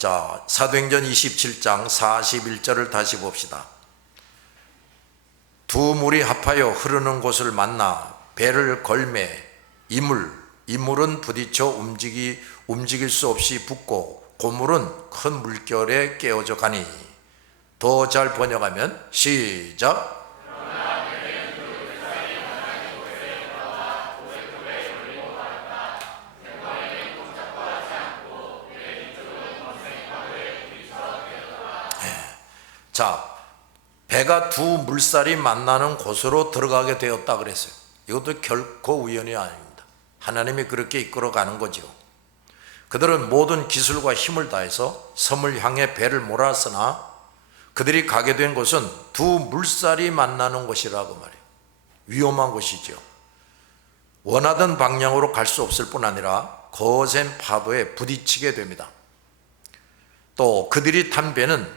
자, 사도행전 27장 41절을 다시 봅시다. 두 물이 합하여 흐르는 곳을 만나 배를 걸매 이물은 부딪혀 움직일 수 없이 붙고 고물은 큰 물결에 깨어져 가니. 더 잘 번역하면 시작. 자, 배가 두 물살이 만나는 곳으로 들어가게 되었다 그랬어요. 이것도 결코 우연이 아닙니다. 하나님이 그렇게 이끌어가는 거죠. 그들은 모든 기술과 힘을 다해서 섬을 향해 배를 몰았으나 그들이 가게 된 곳은 두 물살이 만나는 곳이라고 말해요. 위험한 곳이죠. 원하던 방향으로 갈 수 없을 뿐 아니라 거센 파도에 부딪히게 됩니다. 또 그들이 탄 배는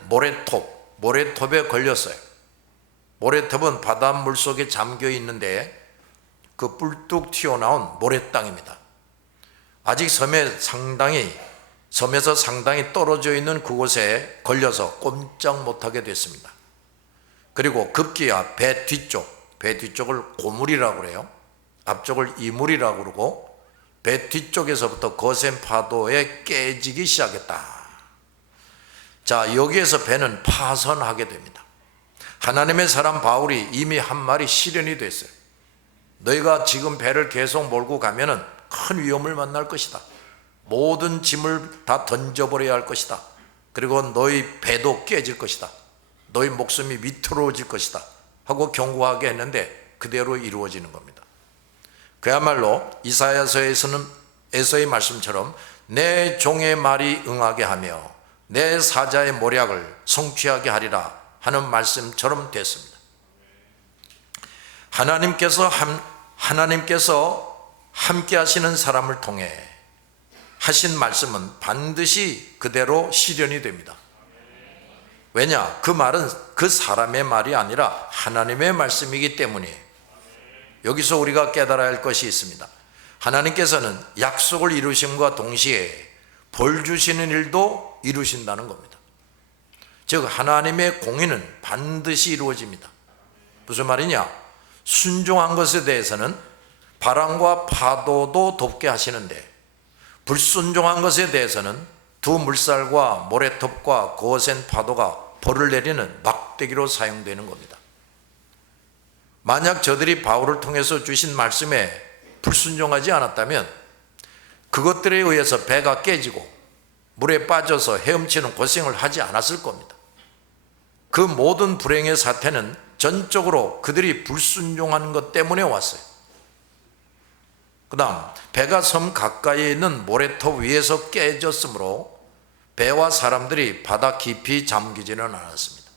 모래톱에 걸렸어요. 모래톱은 바닷물 속에 잠겨 있는데 그 뿔뚝 튀어나온 모래땅입니다. 아직 섬에서 상당히 떨어져 있는 그곳에 걸려서 꼼짝 못하게 됐습니다. 그리고 급기야 배 뒤쪽을 고물이라고 그래요. 앞쪽을 이물이라고 그러고 배 뒤쪽에서부터 거센 파도에 깨지기 시작했다. 자, 여기에서 배는 파선하게 됩니다. 하나님의 사람 바울이 이미 한 말이 실현이 됐어요. 너희가 지금 배를 계속 몰고 가면은 큰 위험을 만날 것이다. 모든 짐을 다 던져버려야 할 것이다. 그리고 너희 배도 깨질 것이다. 너희 목숨이 위태로워질 것이다 하고 경고하게 했는데 그대로 이루어지는 겁니다. 그야말로 이사야서에서의 말씀처럼 내 종의 말이 응하게 하며 내 사자의 모략을 성취하게 하리라 하는 말씀처럼 됐습니다. 하나님께서 함께 하시는 사람을 통해 하신 말씀은 반드시 그대로 실현이 됩니다. 왜냐? 그 말은 그 사람의 말이 아니라 하나님의 말씀이기 때문이에요. 여기서 우리가 깨달아야 할 것이 있습니다. 하나님께서는 약속을 이루심과 동시에 벌 주시는 일도 이루신다는 겁니다. 즉 하나님의 공의는 반드시 이루어집니다. 무슨 말이냐? 순종한 것에 대해서는 바람과 파도도 돕게 하시는데 불순종한 것에 대해서는 두 물살과 모래톱과 거센 파도가 벌을 내리는 막대기로 사용되는 겁니다. 만약 저들이 바울을 통해서 주신 말씀에 불순종하지 않았다면 그것들에 의해서 배가 깨지고 물에 빠져서 헤엄치는 고생을 하지 않았을 겁니다. 그 모든 불행의 사태는 전적으로 그들이 불순종하는 것 때문에 왔어요. 그 다음 배가 섬 가까이에 있는 모래톱 위에서 깨졌으므로 배와 사람들이 바다 깊이 잠기지는 않았습니다.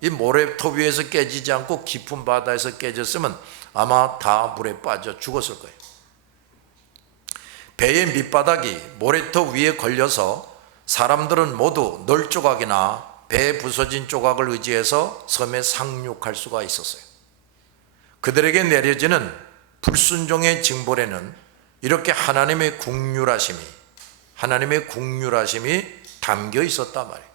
이 모래톱 위에서 깨지지 않고 깊은 바다에서 깨졌으면 아마 다 물에 빠져 죽었을 거예요. 배의 밑바닥이 모래톱 위에 걸려서 사람들은 모두 널조각이나 배 부서진 조각을 의지해서 섬에 상륙할 수가 있었어요. 그들에게 내려지는 불순종의 징벌에는 이렇게 하나님의 국률하심이 담겨 있었단 말이에요.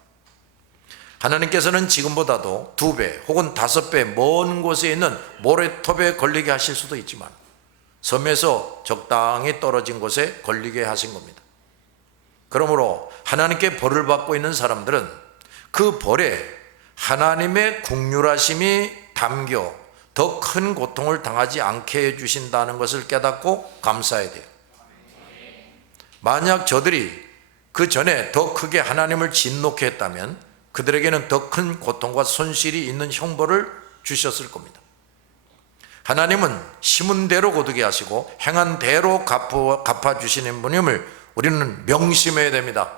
하나님께서는 지금보다도 2배 혹은 5배 먼 곳에 있는 모래톱에 걸리게 하실 수도 있지만 섬에서 적당히 떨어진 곳에 걸리게 하신 겁니다. 그러므로 하나님께 벌을 받고 있는 사람들은 그 벌에 하나님의 국률하심이 담겨 더 큰 고통을 당하지 않게 해주신다는 것을 깨닫고 감사해야 돼요. 만약 저들이 그 전에 더 크게 하나님을 진노케 했다면 그들에게는 더 큰 고통과 손실이 있는 형벌을 주셨을 겁니다. 하나님은 심은 대로 거두게 하시고 행한 대로 갚아주시는 분임을 우리는 명심해야 됩니다.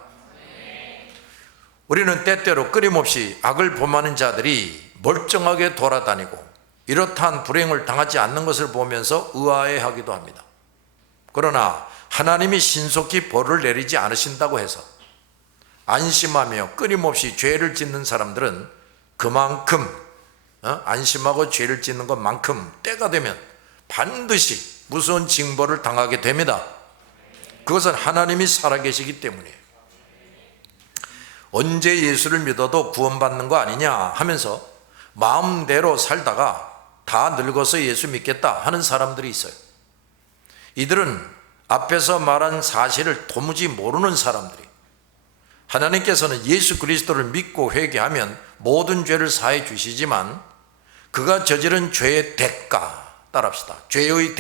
우리는 때때로 끊임없이 악을 범하는 자들이 멀쩡하게 돌아다니고 이렇다한 불행을 당하지 않는 것을 보면서 의아해하기도 합니다. 그러나 하나님이 신속히 벌을 내리지 않으신다고 해서 안심하며 끊임없이 죄를 짓는 사람들은 그만큼 안심하고 죄를 짓는 것만큼 때가 되면 반드시 무서운 징벌을 당하게 됩니다. 그것은 하나님이 살아계시기 때문이에요. 언제 예수를 믿어도 구원받는 거 아니냐 하면서 마음대로 살다가 다 늙어서 예수 믿겠다 하는 사람들이 있어요. 이들은 앞에서 말한 사실을 도무지 모르는 사람들이, 하나님께서는 예수 그리스도를 믿고 회개하면 모든 죄를 사해 주시지만 그가 저지른 죄의 대가, 따라합시다. 죄의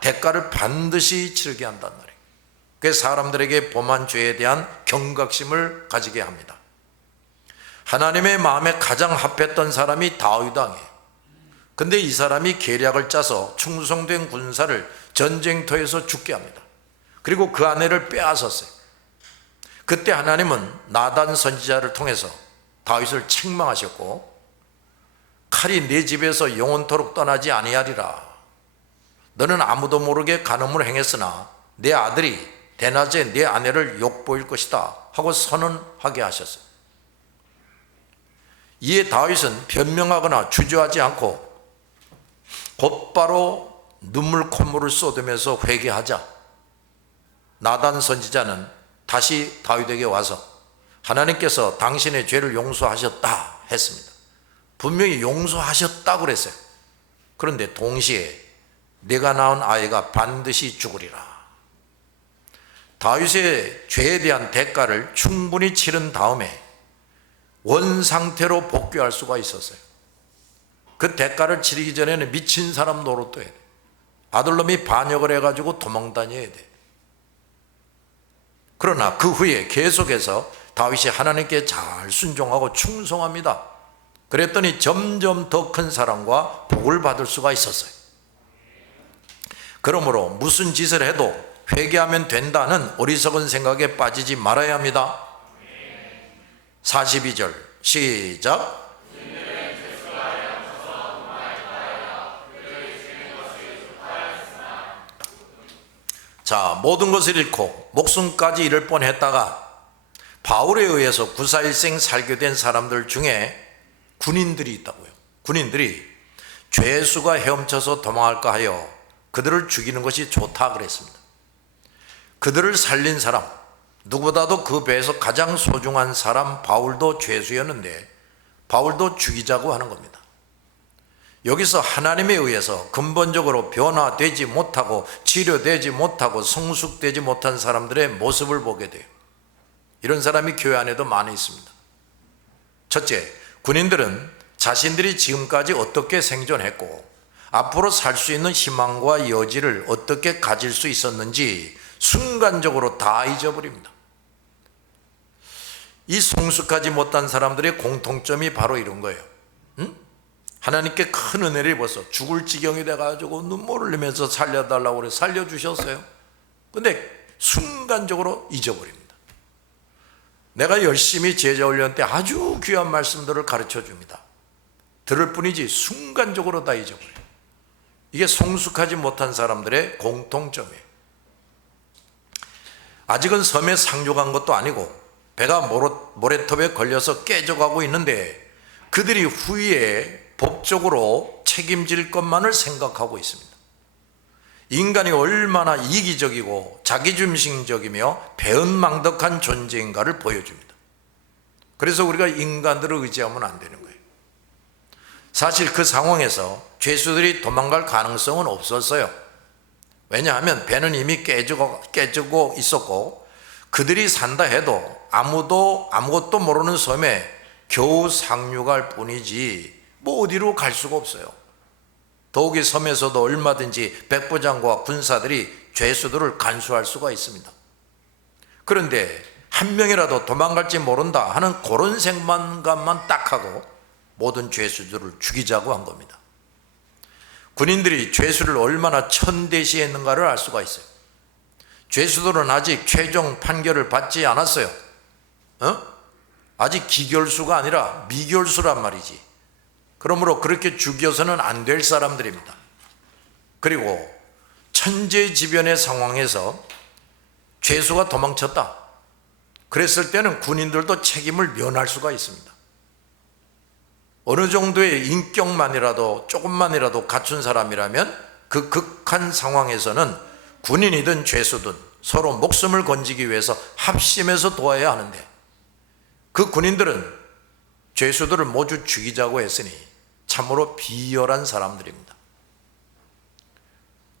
대가를 반드시 치르게 한단 말이에요. 그게 사람들에게 범한 죄에 대한 경각심을 가지게 합니다. 하나님의 마음에 가장 합했던 사람이 다윗 왕이에요. 근데 이 사람이 계략을 짜서 충성된 군사를 전쟁터에서 죽게 합니다. 그리고 그 아내를 빼앗았어요. 그때 하나님은 나단 선지자를 통해서 다윗을 책망하셨고, 칼이 내 집에서 영원토록 떠나지 아니하리라. 너는 아무도 모르게 간음을 행했으나 내 아들이 대낮에 내 아내를 욕보일 것이다 하고 선언하게 하셨어요. 이에 다윗은 변명하거나 주저하지 않고 곧바로 눈물 콧물을 쏟으면서 회개하자 나단 선지자는 다시 다윗에게 와서 하나님께서 당신의 죄를 용서하셨다 했습니다. 분명히 용서하셨다 그랬어요. 그런데 동시에 내가 낳은 아이가 반드시 죽으리라. 다윗의 죄에 대한 대가를 충분히 치른 다음에 원 상태로 복귀할 수가 있었어요. 그 대가를 치르기 전에는 미친 사람 노릇도 해야 돼. 아들놈이 반역을 해가지고 도망 다녀야 돼. 그러나 그 후에 계속해서 다윗이 하나님께 잘 순종하고 충성합니다. 그랬더니 점점 더 큰 사랑과 복을 받을 수가 있었어요. 그러므로 무슨 짓을 해도 회개하면 된다는 어리석은 생각에 빠지지 말아야 합니다. 42절 시작. 자, 모든 것을 잃고 목숨까지 잃을 뻔했다가 바울에 의해서 구사일생 살게 된 사람들 중에 군인들이 있다고요. 군인들이 죄수가 헤엄쳐서 도망할까 하여 그들을 죽이는 것이 좋다 그랬습니다. 그들을 살린 사람, 누구보다도 그 배에서 가장 소중한 사람 바울도 죄수였는데 바울도 죽이자고 하는 겁니다. 여기서 하나님에 의해서 근본적으로 변화되지 못하고 치료되지 못하고 성숙되지 못한 사람들의 모습을 보게 돼요. 이런 사람이 교회 안에도 많이 있습니다. 첫째, 군인들은 자신들이 지금까지 어떻게 생존했고 앞으로 살 수 있는 희망과 여지를 어떻게 가질 수 있었는지 순간적으로 다 잊어버립니다. 이 성숙하지 못한 사람들의 공통점이 바로 이런 거예요. 하나님께 큰 은혜를 입어서 죽을 지경이 돼가지고 눈물을 흘리면서 살려달라고 그래 살려주셨어요. 근데 순간적으로 잊어버립니다. 내가 열심히 제자훈련 때 아주 귀한 말씀들을 가르쳐 줍니다. 들을 뿐이지 순간적으로 다 잊어버려요. 이게 성숙하지 못한 사람들의 공통점이에요. 아직은 섬에 상륙한 것도 아니고 배가 모래톱에 걸려서 깨져가고 있는데 그들이 후에 법적으로 책임질 것만을 생각하고 있습니다. 인간이 얼마나 이기적이고 자기중심적이며 배은망덕한 존재인가를 보여줍니다. 그래서 우리가 인간들을 의지하면 안 되는 거예요. 사실 그 상황에서 죄수들이 도망갈 가능성은 없었어요. 왜냐하면 배는 이미 깨지고 있었고 그들이 산다 해도 아무것도 모르는 섬에 겨우 상륙할 뿐이지 뭐 어디로 갈 수가 없어요. 더욱이 섬에서도 얼마든지 백부장과 군사들이 죄수들을 간수할 수가 있습니다. 그런데 한 명이라도 도망갈지 모른다 하는 그런 생각만 딱 하고 모든 죄수들을 죽이자고 한 겁니다. 군인들이 죄수를 얼마나 천대시했는가를 알 수가 있어요. 죄수들은 아직 최종 판결을 받지 않았어요. 아직 기결수가 아니라 미결수란 말이지. 그러므로 그렇게 죽여서는 안 될 사람들입니다. 그리고 천재지변의 상황에서 죄수가 도망쳤다. 그랬을 때는 군인들도 책임을 면할 수가 있습니다. 어느 정도의 인격만이라도 조금만이라도 갖춘 사람이라면 그 극한 상황에서는 군인이든 죄수든 서로 목숨을 건지기 위해서 합심해서 도와야 하는데 그 군인들은 죄수들을 모두 죽이자고 했으니 참으로 비열한 사람들입니다.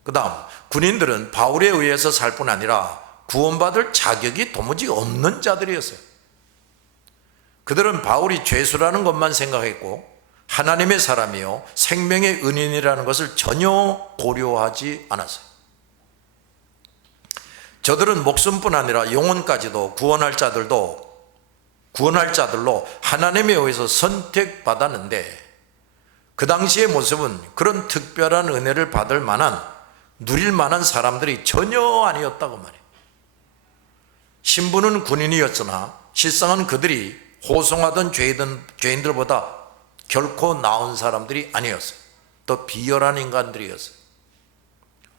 그 다음 군인들은 바울에 의해서 살 뿐 아니라 구원받을 자격이 도무지 없는 자들이었어요. 그들은 바울이 죄수라는 것만 생각했고 하나님의 사람이요 생명의 은인이라는 것을 전혀 고려하지 않았어요. 저들은 목숨뿐 아니라 영혼까지도 구원할 자들로 하나님에 의해서 선택받았는데 그 당시의 모습은 그런 특별한 은혜를 받을 만한 누릴 만한 사람들이 전혀 아니었다고 말해요. 신분은 군인이었으나 실상은 그들이 호송하던 죄인들보다 결코 나은 사람들이 아니었어요. 또 비열한 인간들이었어요.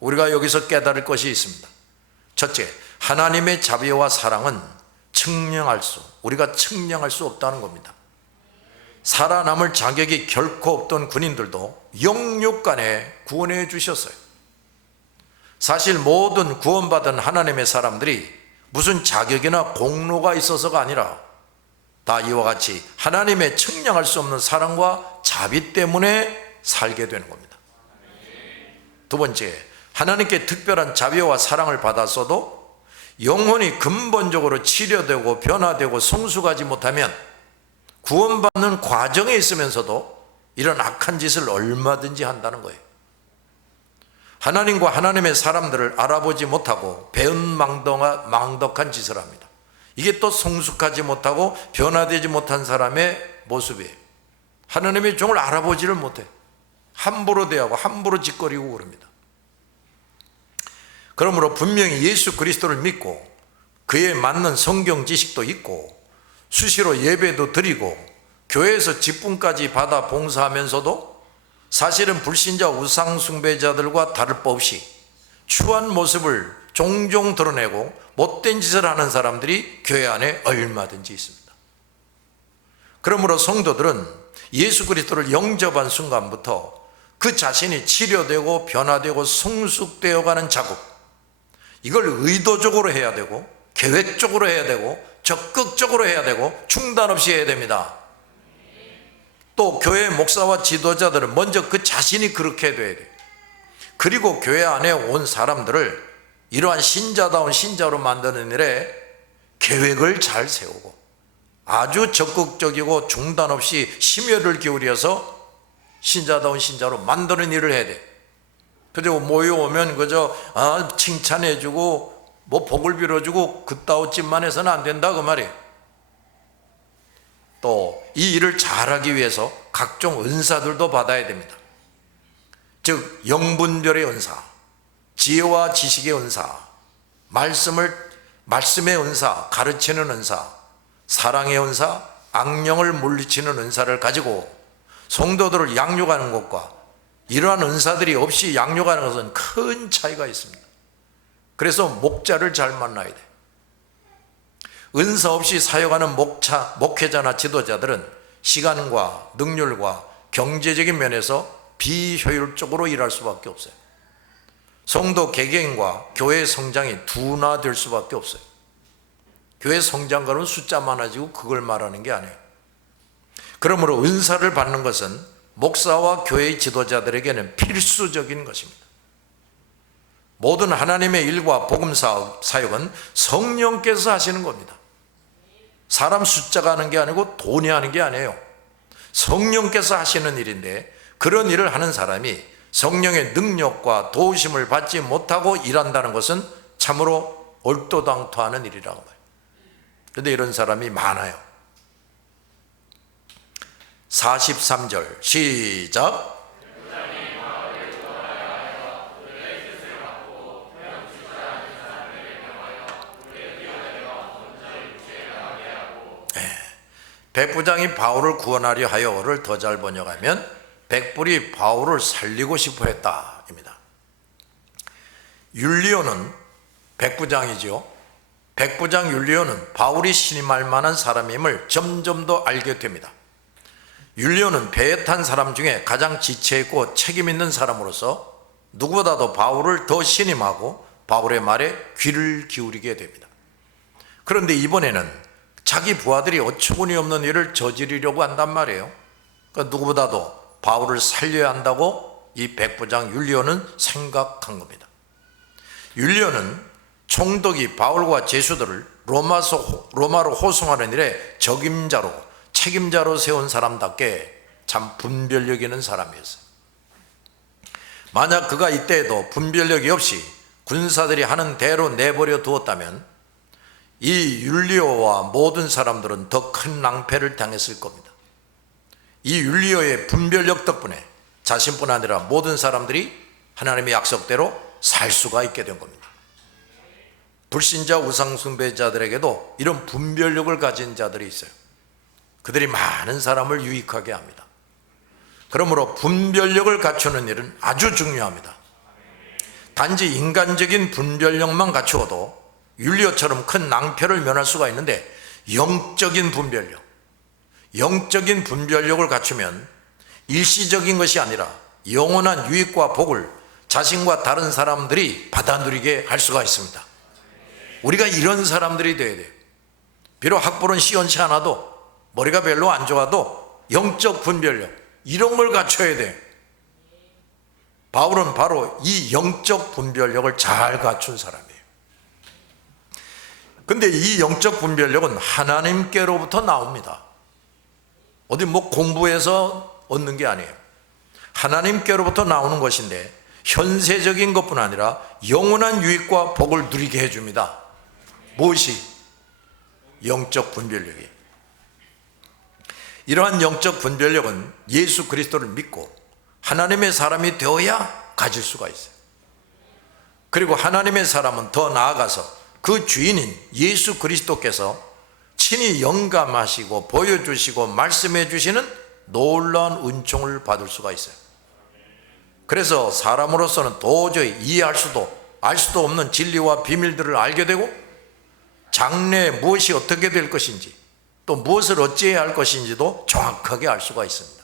우리가 여기서 깨달을 것이 있습니다. 첫째, 하나님의 자비와 사랑은 우리가 측량할 수 없다는 겁니다. 살아남을 자격이 결코 없던 군인들도 영육간에 구원해 주셨어요. 사실 모든 구원받은 하나님의 사람들이 무슨 자격이나 공로가 있어서가 아니라 다 이와 같이 하나님의 측량할 수 없는 사랑과 자비 때문에 살게 되는 겁니다. 두 번째, 하나님께 특별한 자비와 사랑을 받았어도 영혼이 근본적으로 치료되고 변화되고 성숙하지 못하면 구원받는 과정에 있으면서도 이런 악한 짓을 얼마든지 한다는 거예요. 하나님과 하나님의 사람들을 알아보지 못하고 배은망덕한 짓을 합니다. 이게 또 성숙하지 못하고 변화되지 못한 사람의 모습이에요. 하나님의 종을 알아보지를 못해. 함부로 대하고 함부로 짓거리고 그럽니다. 그러므로 분명히 예수 그리스도를 믿고 그에 맞는 성경 지식도 있고 수시로 예배도 드리고 교회에서 직분까지 받아 봉사하면서도 사실은 불신자 우상 숭배자들과 다를 바 없이 추한 모습을 종종 드러내고 못된 짓을 하는 사람들이 교회 안에 얼마든지 있습니다. 그러므로 성도들은 예수 그리스도를 영접한 순간부터 그 자신이 치료되고 변화되고 성숙되어가는 작업, 이걸 의도적으로 해야 되고 계획적으로 해야 되고 적극적으로 해야 되고 중단 없이 해야 됩니다. 또 교회 목사와 지도자들은 먼저 그 자신이 그렇게 돼야 돼요. 그리고 교회 안에 온 사람들을 이러한 신자다운 신자로 만드는 일에 계획을 잘 세우고 아주 적극적이고 중단 없이 심혈을 기울여서 신자다운 신자로 만드는 일을 해야 돼. 그리고 모여오면 그저 칭찬해주고 뭐 복을 빌어주고 그따위 짓만 해서는 안 된다 그 말이에요. 또 이 일을 잘하기 위해서 각종 은사들도 받아야 됩니다. 즉 영분별의 은사, 지혜와 지식의 은사, 말씀의 은사, 가르치는 은사, 사랑의 은사, 악령을 물리치는 은사를 가지고 성도들을 양육하는 것과 이러한 은사들이 없이 양육하는 것은 큰 차이가 있습니다. 그래서 목자를 잘 만나야 돼. 은사 없이 사역하는 목회자나 지도자들은 시간과 능률과 경제적인 면에서 비효율적으로 일할 수밖에 없어요. 성도 개개인과 교회 성장이 둔화될 수밖에 없어요. 교회 성장가는 숫자 많아지고 그걸 말하는 게 아니에요. 그러므로 은사를 받는 것은 목사와 교회의 지도자들에게는 필수적인 것입니다. 모든 하나님의 일과 복음 사역은 성령께서 하시는 겁니다. 사람 숫자가 하는 게 아니고 돈이 하는 게 아니에요. 성령께서 하시는 일인데 그런 일을 하는 사람이 성령의 능력과 도우심을 받지 못하고 일한다는 것은 참으로 얼토당토하는 일이라고 봐요. 그런데 이런 사람이 많아요. 43절 시작. 백부장이 바울을 구원하려 하여를 더 잘 번역하면 백불이 바울을 살리고 싶어 했다입니다. 율리오는 백부장이죠. 백부장 율리오는 바울이 신임할 만한 사람임을 점점 더 알게 됩니다. 율리오는 배에 탄 사람 중에 가장 지혜있고 책임 있는 사람으로서 누구보다도 바울을 더 신임하고 바울의 말에 귀를 기울이게 됩니다. 그런데 이번에는 자기 부하들이 어처구니 없는 일을 저지르려고 한단 말이에요. 그러니까 누구보다도 바울을 살려야 한다고 이 백부장 율리오는 생각한 겁니다. 율리오는 총독이 바울과 제수들을 로마로 호송하는 일에 책임자로 세운 사람답게 참 분별력 있는 사람이었어요. 만약 그가 이때에도 분별력이 없이 군사들이 하는 대로 내버려 두었다면 이 율리오와 모든 사람들은 더 큰 낭패를 당했을 겁니다. 이 율리오의 분별력 덕분에 자신뿐 아니라 모든 사람들이 하나님의 약속대로 살 수가 있게 된 겁니다. 불신자 우상숭배자들에게도 이런 분별력을 가진 자들이 있어요. 그들이 많은 사람을 유익하게 합니다. 그러므로 분별력을 갖추는 일은 아주 중요합니다. 단지 인간적인 분별력만 갖추어도 율리오처럼 큰 낭패를 면할 수가 있는데, 영적인 분별력을 갖추면 일시적인 것이 아니라 영원한 유익과 복을 자신과 다른 사람들이 받아 누리게 할 수가 있습니다. 우리가 이런 사람들이 되어야 돼요. 비록 학벌은 시원치 않아도, 머리가 별로 안 좋아도 영적 분별력, 이런 걸 갖춰야 돼요. 바울은 바로 이 영적 분별력을 잘 갖춘 사람이에요. 근데 이 영적 분별력은 하나님께로부터 나옵니다. 어디 공부해서 얻는 게 아니에요. 하나님께로부터 나오는 것인데, 현세적인 것뿐 아니라 영원한 유익과 복을 누리게 해줍니다. 무엇이? 영적 분별력이에요. 이러한 영적 분별력은 예수 그리스도를 믿고 하나님의 사람이 되어야 가질 수가 있어요. 그리고 하나님의 사람은 더 나아가서 그 주인인 예수 그리스도께서 친히 영감하시고 보여주시고 말씀해 주시는 놀라운 은총을 받을 수가 있어요. 그래서 사람으로서는 도저히 이해할 수도 알 수도 없는 진리와 비밀들을 알게 되고, 장래에 무엇이 어떻게 될 것인지, 또 무엇을 어찌해야 할 것인지도 정확하게 알 수가 있습니다.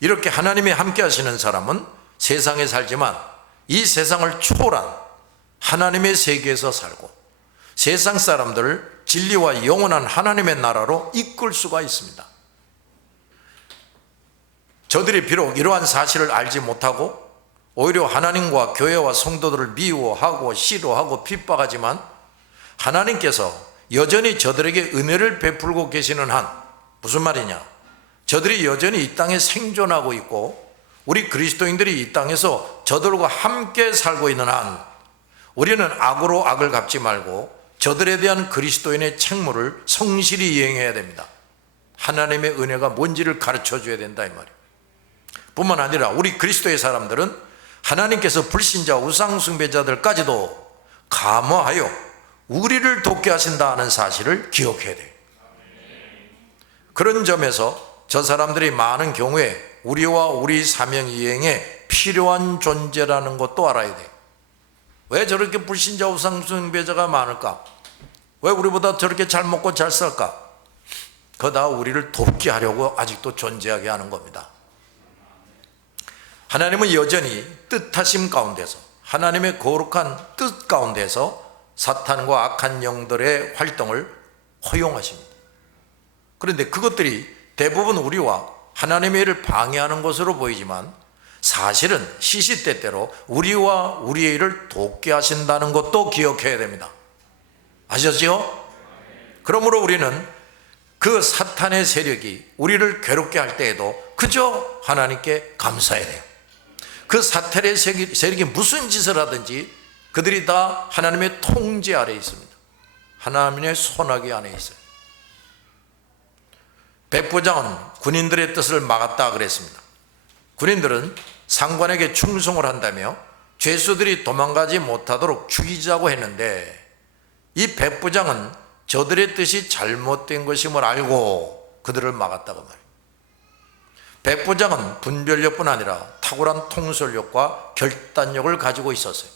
이렇게 하나님이 함께 하시는 사람은 세상에 살지만 이 세상을 초월한 하나님의 세계에서 살고, 세상 사람들을 진리와 영원한 하나님의 나라로 이끌 수가 있습니다. 저들이 비록 이러한 사실을 알지 못하고 오히려 하나님과 교회와 성도들을 미워하고 싫어하고 핍박하지만, 하나님께서 여전히 저들에게 은혜를 베풀고 계시는 한, 무슨 말이냐, 저들이 여전히 이 땅에 생존하고 있고 우리 그리스도인들이 이 땅에서 저들과 함께 살고 있는 한, 우리는 악으로 악을 갚지 말고 저들에 대한 그리스도인의 책무를 성실히 이행해야 됩니다. 하나님의 은혜가 뭔지를 가르쳐 줘야 된다, 이 말이에요. 뿐만 아니라 우리 그리스도의 사람들은 하나님께서 불신자 우상숭배자들까지도 감화하여 우리를 돕게 하신다는 사실을 기억해야 돼요. 그런 점에서 저 사람들이 많은 경우에 우리와 우리 사명 이행에 필요한 존재라는 것도 알아야 돼요. 왜 저렇게 불신자 우상숭배자가 많을까? 왜 우리보다 저렇게 잘 먹고 잘 살까? 그거 다 우리를 돕게 하려고 아직도 존재하게 하는 겁니다. 하나님은 여전히 뜻하심 가운데서, 하나님의 거룩한 뜻 가운데서 사탄과 악한 영들의 활동을 허용하십니다. 그런데 그것들이 대부분 우리와 하나님의 일을 방해하는 것으로 보이지만, 사실은 시시때때로 우리와 우리의 일을 돕게 하신다는 것도 기억해야 됩니다. 아셨죠? 그러므로 우리는 그 사탄의 세력이 우리를 괴롭게 할 때에도 그저 하나님께 감사해야 돼요. 그 사탄의 세력이 무슨 짓을 하든지 그들이 다 하나님의 통제 아래에 있습니다. 하나님의 손아귀 안에 있어요. 백부장은 군인들의 뜻을 막았다 그랬습니다. 군인들은 상관에게 충성을 한다며 죄수들이 도망가지 못하도록 죽이자고 했는데, 이 백부장은 저들의 뜻이 잘못된 것임을 알고 그들을 막았다고 말해요. 백부장은 분별력뿐 아니라 탁월한 통솔력과 결단력을 가지고 있었어요.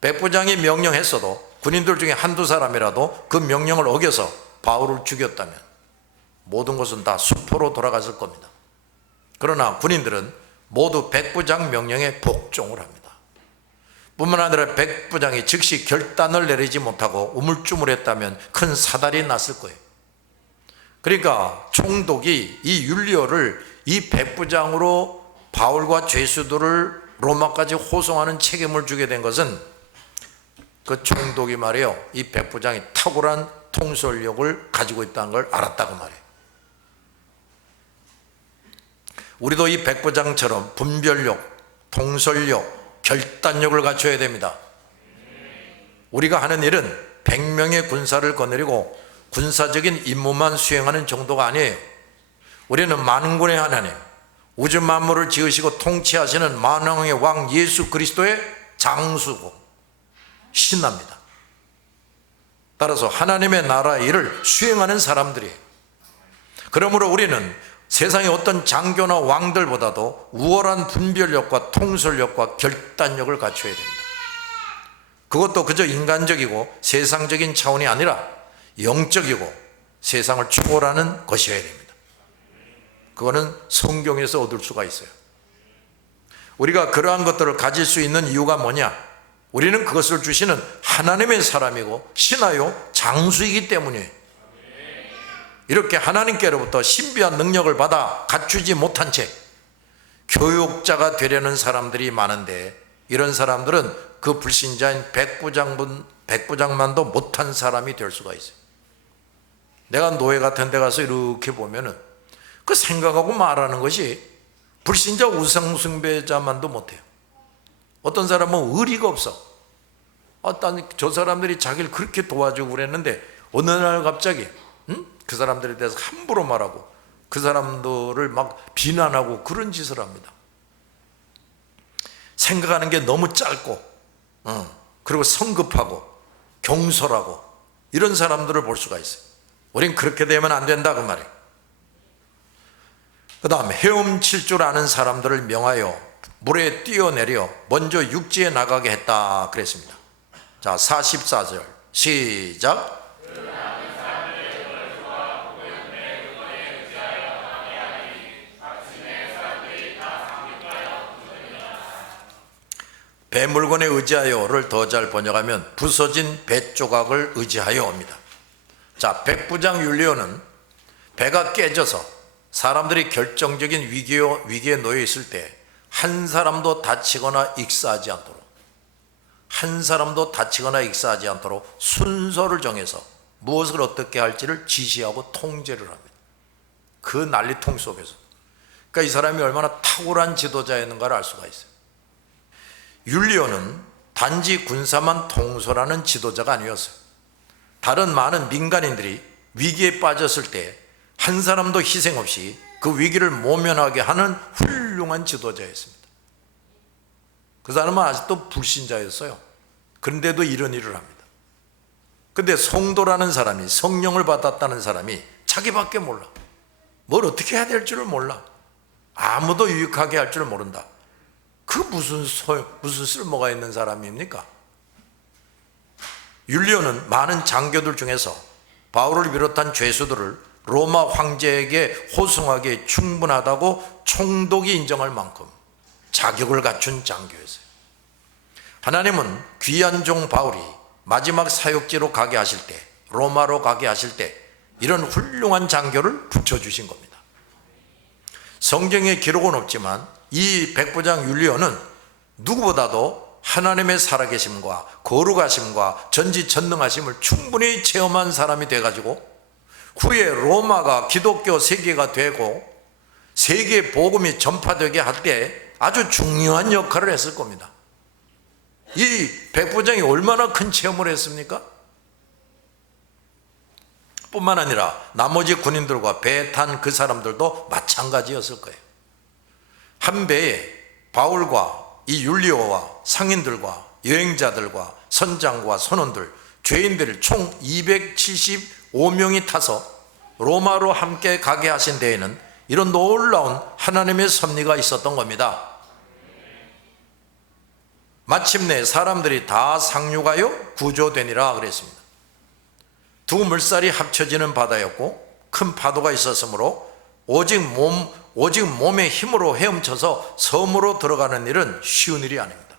백부장이 명령했어도 군인들 중에 한두 사람이라도 그 명령을 어겨서 바울을 죽였다면 모든 것은 다 수포로 돌아갔을 겁니다. 그러나 군인들은 모두 백부장 명령에 복종을 합니다. 뿐만 아니라 백부장이 즉시 결단을 내리지 못하고 우물쭈물했다면 큰 사달이 났을 거예요. 그러니까 총독이 이 율리오를 이 백부장으로 바울과 죄수들을 로마까지 호송하는 책임을 주게 된 것은 그 총독이 말이에요, 이 백부장이 탁월한 통솔력을 가지고 있다는 걸 알았다고 말해요. 우리도 이 백부장처럼 분별력, 통솔력, 결단력을 갖춰야 됩니다. 우리가 하는 일은 100명의 군사를 거느리고 군사적인 임무만 수행하는 정도가 아니에요. 우리는 만군의 하나님, 우주 만물을 지으시고 통치하시는 만왕의 왕 예수 그리스도의 장수고 신납니다. 따라서 하나님의 나라의 일을 수행하는 사람들이에요. 그러므로 우리는 세상의 어떤 장교나 왕들보다도 우월한 분별력과 통솔력과 결단력을 갖춰야 됩니다. 그것도 그저 인간적이고 세상적인 차원이 아니라 영적이고 세상을 초월하는 것이어야 됩니다. 그거는 성경에서 얻을 수가 있어요. 우리가 그러한 것들을 가질 수 있는 이유가 뭐냐? 우리는 그것을 주시는 하나님의 사람이고 신하요 장수이기 때문이에요. 이렇게 하나님께로부터 신비한 능력을 받아 갖추지 못한 채 교육자가 되려는 사람들이 많은데, 이런 사람들은 그 불신자인 백부장만도 못한 사람이 될 수가 있어요. 내가 노예 같은 데 가서 이렇게 보면은 그 생각하고 말하는 것이 불신자 우상숭배자만도 못해요. 어떤 사람은 의리가 없어. 저 사람들이 자기를 그렇게 도와주고 그랬는데 어느 날 갑자기 그 사람들에 대해서 함부로 말하고 그 사람들을 막 비난하고 그런 짓을 합니다. 생각하는 게 너무 짧고 그리고 성급하고 경솔하고 이런 사람들을 볼 수가 있어요. 우린 그렇게 되면 안 된다 그 말이에요. 그 다음 헤엄칠 줄 아는 사람들을 명하여 물에 뛰어내려 먼저 육지에 나가게 했다 그랬습니다. 자, 44절 시작. 배 물건에 의지하여를 더 잘 번역하면 부서진 배 조각을 의지하여입니다. 자, 백부장 율리오는 배가 깨져서 사람들이 결정적인 위기에 놓여 있을 때 한 사람도 다치거나 익사하지 않도록 순서를 정해서 무엇을 어떻게 할지를 지시하고 통제를 합니다. 그 난리통 속에서. 그러니까 이 사람이 얼마나 탁월한 지도자였는가를 알 수가 있어요. 율리오는 단지 군사만 통솔하는 지도자가 아니었어요. 다른 많은 민간인들이 위기에 빠졌을 때 한 사람도 희생 없이 그 위기를 모면하게 하는 훌륭한 지도자였습니다. 그 사람은 아직도 불신자였어요. 그런데도 이런 일을 합니다. 근데 성도라는 사람이, 성령을 받았다는 사람이 자기밖에 몰라. 뭘 어떻게 해야 될 줄을 몰라. 아무도 유익하게 할 줄을 모른다. 그 무슨 쓸모가 있는 사람입니까? 율리오는 많은 장교들 중에서 바울을 비롯한 죄수들을 로마 황제에게 호송하기에 충분하다고 총독이 인정할 만큼 자격을 갖춘 장교였어요. 하나님은 귀한 종 바울이 마지막 사역지로 가게 하실 때, 로마로 가게 하실 때 이런 훌륭한 장교를 붙여주신 겁니다. 성경에 기록은 없지만 이 백부장 율리오는 누구보다도 하나님의 살아계심과 거룩하심과 전지전능하심을 충분히 체험한 사람이 돼가지고 후에 로마가 기독교 세계가 되고 세계 복음이 전파되게 할 때 아주 중요한 역할을 했을 겁니다. 이 백부장이 얼마나 큰 체험을 했습니까? 뿐만 아니라 나머지 군인들과 배에 탄 그 사람들도 마찬가지였을 거예요. 한 배에 바울과 이 율리오와 상인들과 여행자들과 선장과 선원들, 죄인들 총 275명이 타서 로마로 함께 가게 하신 데에는 이런 놀라운 하나님의 섭리가 있었던 겁니다. 마침내 사람들이 다 상륙하여 구조되니라 그랬습니다. 두 물살이 합쳐지는 바다였고 큰 파도가 있었으므로 오직 몸의 힘으로 헤엄쳐서 섬으로 들어가는 일은 쉬운 일이 아닙니다.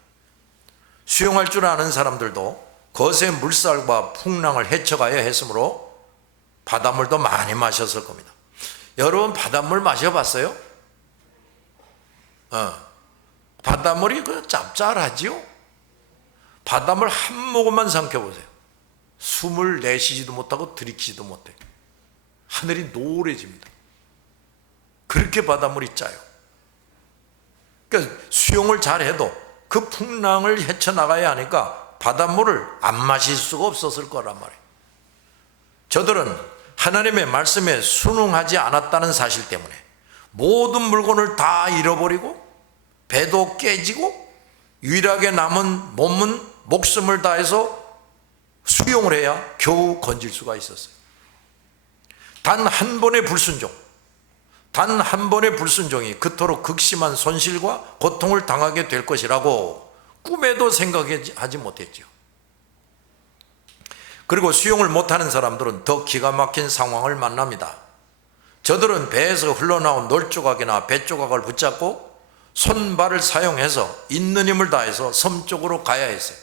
수영할 줄 아는 사람들도 거센 물살과 풍랑을 헤쳐가야 했으므로 바닷물도 많이 마셨을 겁니다. 여러분 바닷물 마셔봤어요? 바닷물이 그 짭짤하지요? 바닷물 한 모금만 삼켜보세요. 숨을 내쉬지도 못하고 들이키지도 못해요. 하늘이 노래집니다. 그렇게 바닷물이 짜요. 그러니까 수영을 잘해도 그 풍랑을 헤쳐나가야 하니까 바닷물을 안 마실 수가 없었을 거란 말이에요. 저들은 하나님의 말씀에 순응하지 않았다는 사실 때문에 모든 물건을 다 잃어버리고 배도 깨지고 유일하게 남은 몸은 목숨을 다해서 수용을 해야 겨우 건질 수가 있었어요. 단 한 번의 불순종, 단 한 번의 불순종이 그토록 극심한 손실과 고통을 당하게 될 것이라고 꿈에도 생각하지 못했죠. 그리고 수용을 못하는 사람들은 더 기가 막힌 상황을 만납니다. 저들은 배에서 흘러나온 널조각이나 배조각을 붙잡고 손발을 사용해서 있는 힘을 다해서 섬 쪽으로 가야 했어요.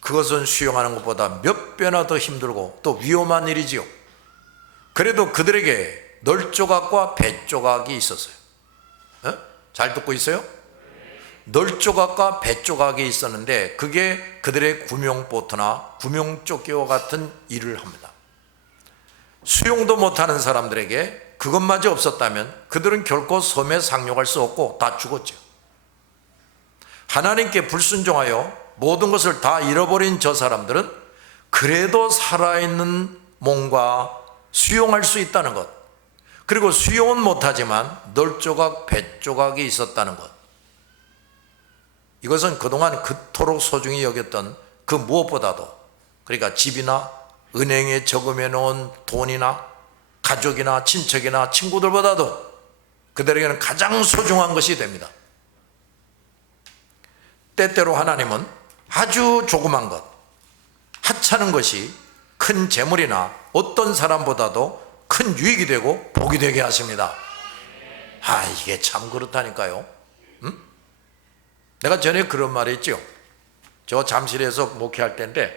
그것은 수영하는 것보다 몇 배나 더 힘들고 또 위험한 일이지요. 그래도 그들에게 널조각과 배조각이 있었어요. 잘 듣고 있어요? 널조각과 배조각이 있었는데 그게 그들의 구명보트나 구명조끼와 같은 일을 합니다. 수용도 못하는 사람들에게 그것마저 없었다면 그들은 결코 섬에 상륙할 수 없고 다 죽었죠. 하나님께 불순종하여 모든 것을 다 잃어버린 저 사람들은 그래도 살아있는 몸과 수용할 수 있다는 것, 그리고 수용은 못하지만 널조각, 배조각이 있었다는 것, 이것은 그동안 그토록 소중히 여겼던 그 무엇보다도, 그러니까 집이나 은행에 저금해 놓은 돈이나 가족이나 친척이나 친구들보다도 그들에게는 가장 소중한 것이 됩니다. 때때로 하나님은 아주 조그만 것, 하찮은 것이 큰 재물이나 어떤 사람보다도 큰 유익이 되고 복이 되게 하십니다. 이게 참 그렇다니까요. 내가 전에 그런 말 했죠. 저 잠실에서 목회할 때인데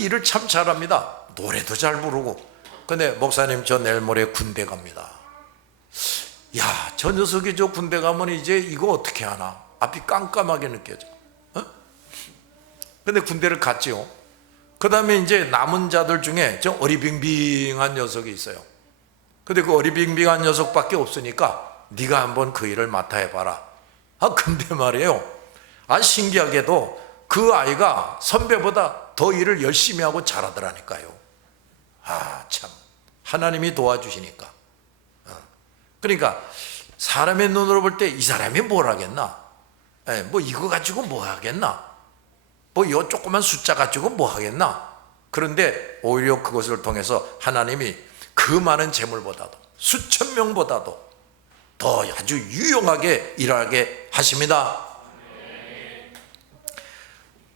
일을 참 잘합니다. 노래도 잘 부르고. 근데 목사님 저 내일 모레 군대 갑니다. 저 녀석이 저 군대 가면 이제 이거 어떻게 하나, 앞이 깜깜하게 느껴져. 근데 군대를 갔지요. 그 다음에 이제 남은 자들 중에 저 어리빙빙한 녀석이 있어요. 근데 그 어리빙빙한 녀석밖에 없으니까 네가 한번 그 일을 맡아 해봐라. 근데 말이에요, 신기하게도 그 아이가 선배보다 더 일을 열심히 하고 잘하더라니까요. 참 하나님이 도와주시니까. 그러니까 사람의 눈으로 볼 때 이 사람이 뭘 하겠나, 뭐 이거 가지고 뭐 하겠나, 뭐 이 조그만 숫자 가지고 뭐 하겠나. 그런데 오히려 그것을 통해서 하나님이 그 많은 재물보다도 수천 명보다도 더 아주 유용하게 일하게 하십니다.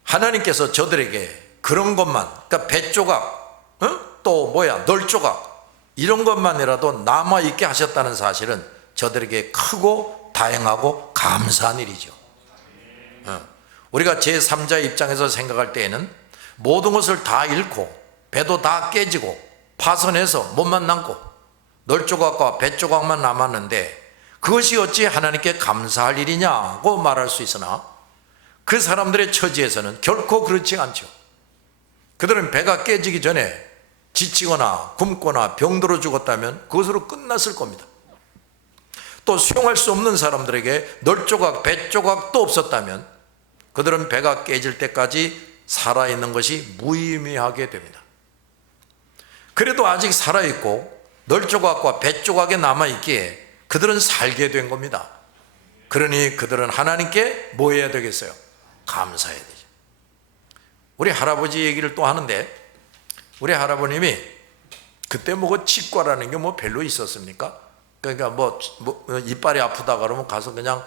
하나님께서 저들에게 그런 것만, 그러니까 배조각, 또 널조각, 이런 것만이라도 남아있게 하셨다는 사실은 저들에게 크고 다양하고 감사한 일이죠. 우리가 제3자 입장에서 생각할 때에는 모든 것을 다 잃고 배도 다 깨지고 파손해서 몸만 남고 널조각과 배조각만 남았는데 그것이 어찌 하나님께 감사할 일이냐고 말할 수 있으나 그 사람들의 처지에서는 결코 그렇지 않죠. 그들은 배가 깨지기 전에 지치거나 굶거나 병들어 죽었다면 그것으로 끝났을 겁니다. 또 수용할 수 없는 사람들에게 널조각, 배조각도 없었다면 그들은 배가 깨질 때까지 살아있는 것이 무의미하게 됩니다. 그래도 아직 살아있고 널조각과 배조각에 남아있기에 그들은 살게 된 겁니다. 그러니 그들은 하나님께 뭐 해야 되겠어요? 감사해야 되죠. 우리 할아버지 얘기를 또 하는데, 우리 할아버님이 그때 뭐 치과라는 게 뭐 별로 있었습니까? 그러니까 뭐 이빨이 아프다 그러면 가서 그냥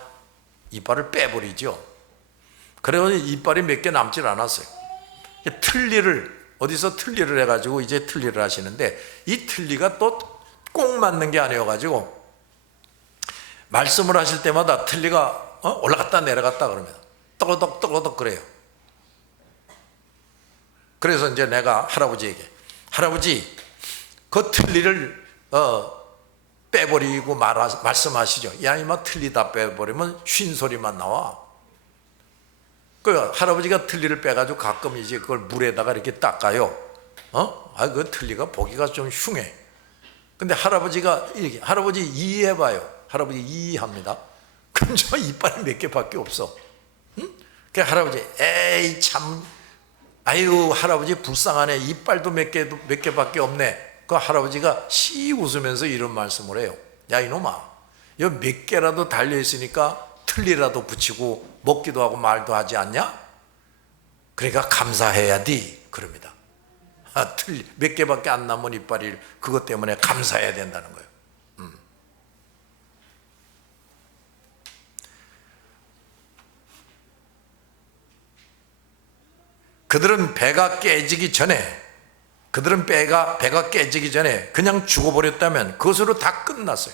이빨을 빼버리죠. 그래서 이빨이 몇 개 남질 않았어요. 어디서 틀니를 해가지고 이제 틀니를 하시는데, 이 틀니가 또 꼭 맞는 게 아니어가지고 말씀을 하실 때마다 틀니가 올라갔다 내려갔다 그럽니다. 떠거덕 그래요. 그래서 이제 내가 할아버지에게, 할아버지 그 틀니를 빼버리고 말씀하시죠. 야 이마 틀니다 빼버리면 쉰소리만 나와. 그 할아버지가 틀니를 빼가지고 가끔 이제 그걸 물에다가 이렇게 닦아요. 그 틀니가 보기가 좀 흉해. 근데 할아버지가 이렇게, 할아버지 이해해봐요. 할아버지 이해합니다. 그럼 저 이빨이 몇 개밖에 없어. 응? 그 할아버지, 에이 참, 아유 할아버지 불쌍하네. 이빨도 몇 개밖에 없네. 그 할아버지가 씨 웃으면서 이런 말씀을 해요. 야 이놈아, 여기 몇 개라도 달려있으니까 틀니라도 붙이고 먹기도 하고 말도 하지 않냐? 그러니까 감사해야 돼. 그럽니다. 틀니 몇 개밖에 안 남은 이빨이 그것 때문에 감사해야 된다는 거예요. 그들은 배가 깨지기 전에, 배가 깨지기 전에 그냥 죽어버렸다면 그것으로 다 끝났어요.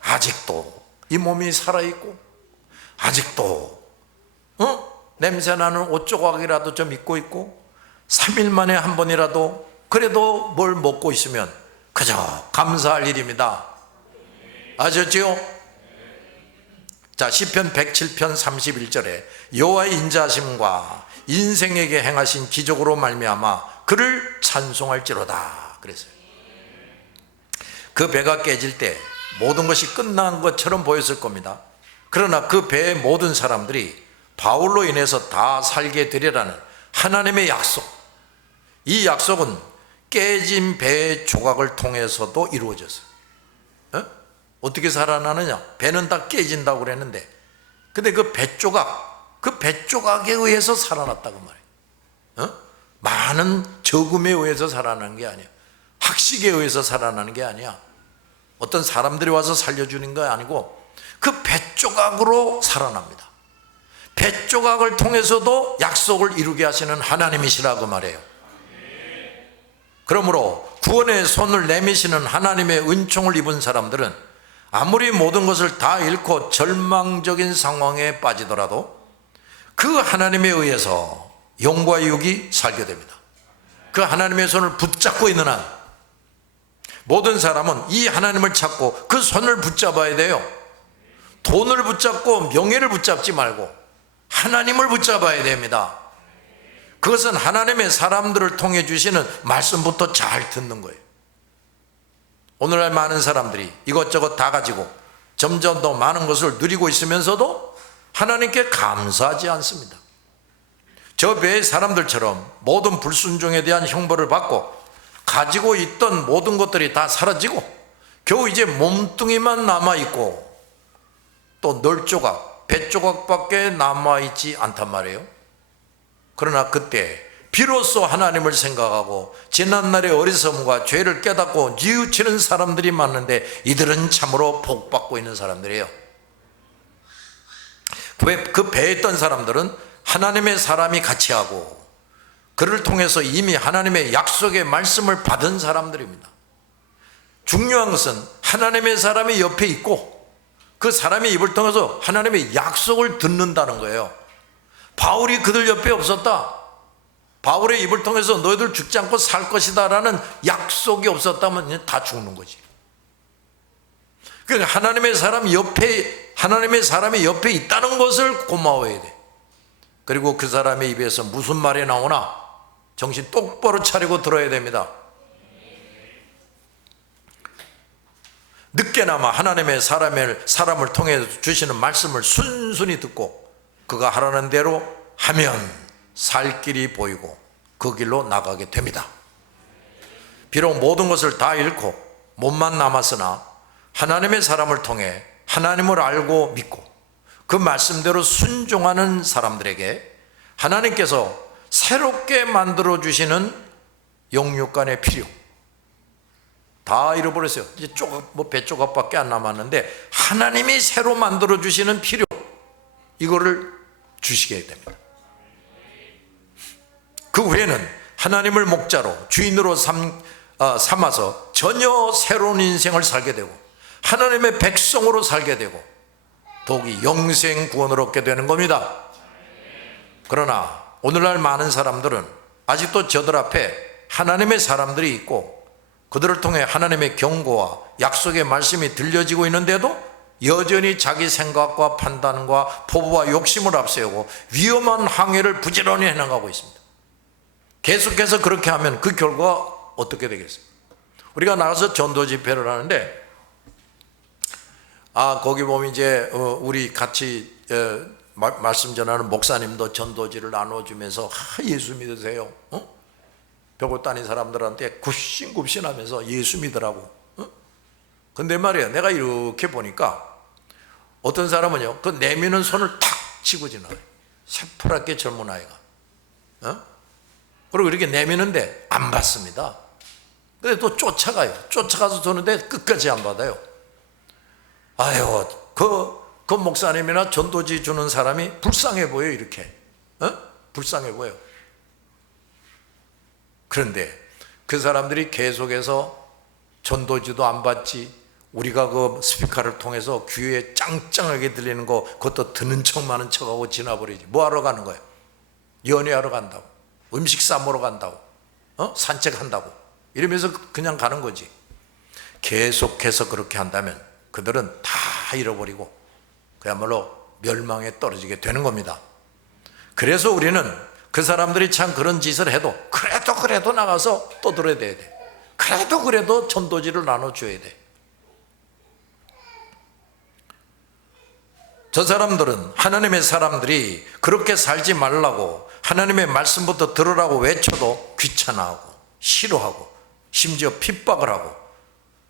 아직도 이 몸이 살아있고, 아직도 냄새나는 옷 조각이라도 좀 입고 있고, 3일 만에 한 번이라도 그래도 뭘 먹고 있으면 그저 감사할 일입니다. 아셨지요? 자, 시편 107편 31절에 여호와의 인자하심과 인생에게 행하신 기적으로 말미암아 그를 찬송할지로다 그랬어요. 그 배가 깨질 때 모든 것이 끝난 것처럼 보였을 겁니다. 그러나 그 배의 모든 사람들이 바울로 인해서 다 살게 되리라는 하나님의 약속, 이 약속은 깨진 배의 조각을 통해서도 이루어졌어요. 어떻게 살아나느냐? 배는 다 깨진다고 그랬는데, 근데 그 배조각에 의해서 살아났다고 말이에요. 많은 적음에 의해서 살아나는 게 아니야. 학식에 의해서 살아나는 게 아니야. 어떤 사람들이 와서 살려주는 거 아니고 그 배조각으로 살아납니다. 배조각을 통해서도 약속을 이루게 하시는 하나님이시라고 말해요. 그러므로 구원의 손을 내미시는 하나님의 은총을 입은 사람들은 아무리 모든 것을 다 잃고 절망적인 상황에 빠지더라도 그 하나님에 의해서 영과 육이 살게 됩니다. 그 하나님의 손을 붙잡고 있는 한 모든 사람은 이 하나님을 찾고 그 손을 붙잡아야 돼요. 돈을 붙잡고 명예를 붙잡지 말고 하나님을 붙잡아야 됩니다. 그것은 하나님의 사람들을 통해 주시는 말씀부터 잘 듣는 거예요. 오늘날 많은 사람들이 이것저것 다 가지고 점점 더 많은 것을 누리고 있으면서도 하나님께 감사하지 않습니다. 저 배의 사람들처럼 모든 불순종에 대한 형벌을 받고 가지고 있던 모든 것들이 다 사라지고 겨우 이제 몸뚱이만 남아있고 또 널조각, 배조각밖에 남아있지 않단 말이에요. 그러나 그때 비로소 하나님을 생각하고 지난날의 어리석음과 죄를 깨닫고 뉘우치는 사람들이 많은데 이들은 참으로 복받고 있는 사람들이에요. 그 배에 있던 사람들은 하나님의 사람이 같이 하고 그를 통해서 이미 하나님의 약속의 말씀을 받은 사람들입니다. 중요한 것은 하나님의 사람이 옆에 있고 그 사람의 입을 통해서 하나님의 약속을 듣는다는 거예요. 바울이 그들 옆에 없었다. 바울의 입을 통해서 너희들 죽지 않고 살 것이다 라는 약속이 없었다면 다 죽는 거지. 그러니까 하나님의 사람이 옆에 있다는 것을 고마워해야 돼. 그리고 그 사람의 입에서 무슨 말이 나오나 정신 똑바로 차리고 들어야 됩니다. 늦게나마 하나님의 사람을 통해 주시는 말씀을 순순히 듣고 그가 하라는 대로 하면 살 길이 보이고 그 길로 나가게 됩니다. 비록 모든 것을 다 잃고 몸만 남았으나 하나님의 사람을 통해 하나님을 알고 믿고 그 말씀대로 순종하는 사람들에게 하나님께서 새롭게 만들어 주시는 영육간의 필요 다 잃어버렸어요. 이제 배조각밖에 안 남았는데 하나님이 새로 만들어 주시는 필요, 이거를 주시게 됩니다. 그 후에는 하나님을 목자로 주인으로 삼아서 전혀 새로운 인생을 살게 되고 하나님의 백성으로 살게 되고 더욱이 영생 구원을 얻게 되는 겁니다. 그러나 오늘날 많은 사람들은 아직도 저들 앞에 하나님의 사람들이 있고 그들을 통해 하나님의 경고와 약속의 말씀이 들려지고 있는데도 여전히 자기 생각과 판단과 포부와 욕심을 앞세우고 위험한 항해를 부지런히 해나가고 있습니다. 계속해서 그렇게 하면 그 결과가 어떻게 되겠어요? 우리가 나가서 전도 집회를 하는데 거기 보면 이제 우리 같이 말씀 전하는 목사님도 전도지를 나눠주면서 예수 믿으세요. 벽을 따는 사람들한테 굽신굽신하면서 예수 믿으라고. 근데 말이야, 내가 이렇게 보니까 어떤 사람은요, 그 내미는 손을 탁 치고 지나가요. 새파랗게 젊은 아이가. 그리고 이렇게 내미는데 안 받습니다. 근데 또 쫓아가요. 쫓아가서 도는데 끝까지 안 받아요. 아유, 그 목사님이나 전도지 주는 사람이 불쌍해 보여, 이렇게. 불쌍해 보여. 그런데 그 사람들이 계속해서 전도지도 안 받지, 우리가 그 스피커를 통해서 귀에 짱짱하게 들리는 거 그것도 듣는 척 많은 척하고 지나버리지. 뭐 하러 가는 거야? 연애하러 간다고, 음식 싸먹으러 간다고, 산책한다고 이러면서 그냥 가는 거지. 계속해서 그렇게 한다면 그들은 다 잃어버리고 그야말로 멸망에 떨어지게 되는 겁니다. 그래서 우리는 그 사람들이 참 그런 짓을 해도 그래도 나가서 떠들어야 돼. 그래도 전도지를 나눠줘야 돼. 저 사람들은 하나님의 사람들이 그렇게 살지 말라고 하나님의 말씀부터 들으라고 외쳐도 귀찮아하고 싫어하고 심지어 핍박을 하고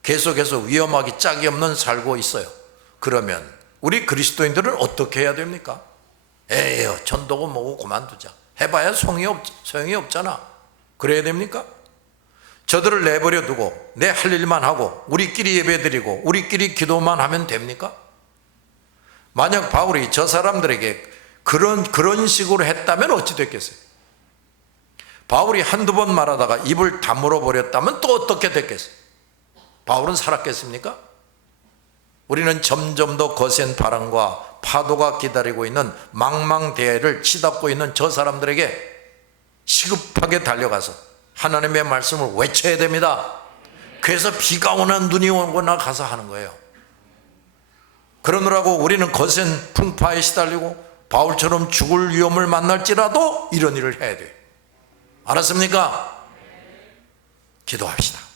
계속해서 위험하기 짝이 없는 살고 있어요. 그러면 우리 그리스도인들은 어떻게 해야 됩니까? 에휴, 전도고 뭐고 그만두자. 해봐야 소용이 없잖아. 그래야 됩니까? 저들을 내버려 두고 내 할 일만 하고 우리끼리 예배드리고 우리끼리 기도만 하면 됩니까? 만약 바울이 저 사람들에게 그런 식으로 했다면 어찌 됐겠어요? 바울이 한두 번 말하다가 입을 다물어 버렸다면 또 어떻게 됐겠어요? 바울은 살았겠습니까? 우리는 점점 더 거센 바람과 파도가 기다리고 있는 망망대해를 치닫고 있는 저 사람들에게 시급하게 달려가서 하나님의 말씀을 외쳐야 됩니다. 그래서 비가 오나 눈이 오거나 가서 하는 거예요. 그러느라고 우리는 거센 풍파에 시달리고 바울처럼 죽을 위험을 만날지라도 이런 일을 해야 돼요. 알았습니까? 기도합시다.